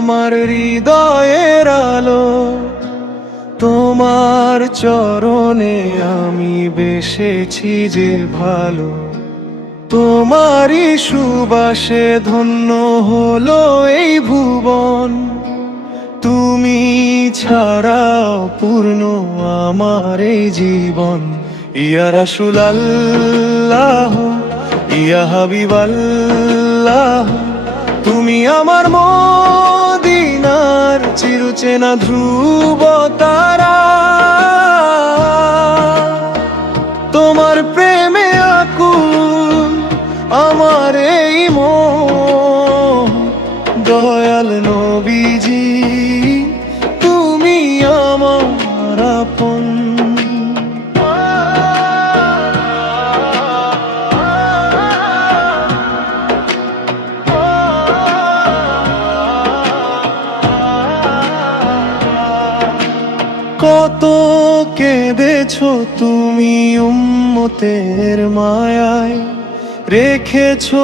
আমার হৃদয়ের আলো। তোমার চরণে আমি বেসেছি যে ভালো, তোমারই সুবাসে ধন্য হলো এই ভুবন। তুমি ছাড়া পূর্ণ আমার এই জীবন। ইয়া রাসূলুল্লাহ, ইয়া হাবিবাল্লাহ, তুমি আমার মদিনার চিরচেনা ধ্রুব তারা। তোমার প্রেমে আকুল আমার এই মন, দয়াল নবীজি তুমি আমার আপন। কত কেঁদেছো তুমি উম্মতের মায়ায়, রেখেছো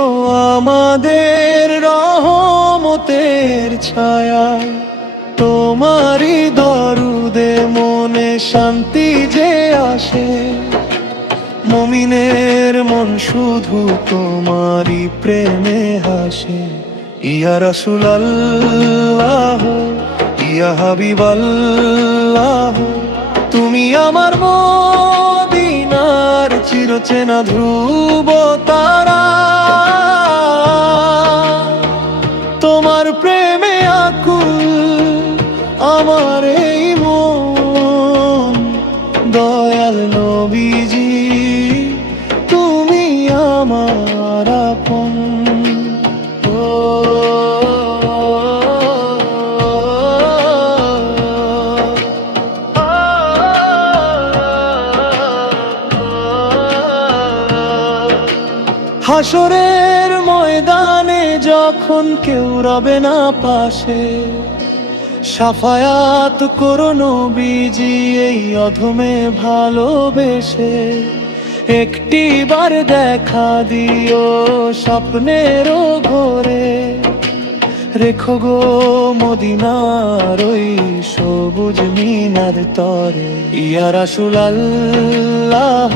আমাদের রহমতের ছায়ায়। তোমারই দরুদে মনে শান্তি যে আসে, মুমিনের মন শুধু তোমারই প্রেমে হাসে। ইয়া রাসূলুল্লাহ, ইয়া হাবিবাল্লাহ, তুমি আমার মদিনার চিরচেনা ধ্রুব তারা। তোমার প্রেমে আকুল আমার এই মন, দয়াল নবীজি তুমি আমার আপন। হাসরের ময়দানে যখন কেউ রবে না পাশে, শাফায়াত করো নবীজি এই অধমে ভালোবেসে। একটিবার দেখা দিও স্বপ্নেরও ঘোরে, রেখো গো মদিনার ওই সবুজ মিনার তরে। ইয়া রাসূলুল্লাহ,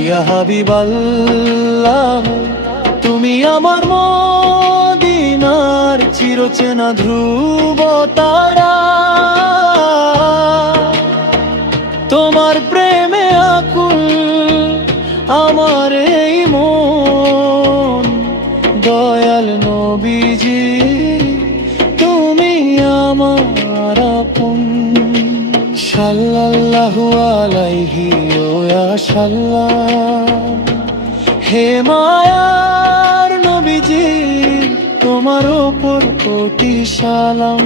ইয়া হাবিবাল্লাহ, তুমি আমার মদিনার চিরচেনা ধ্রুব তারা। তোমার প্রেমে আকুল আমার এই মন, দয়াল নবীজি তুমি আমার আপন। সাল্লাল্লাহু আলাইহি ওয়া সাল্লাম, হে মায়ার নবীজি তোমার ওপর কোটি সালাম।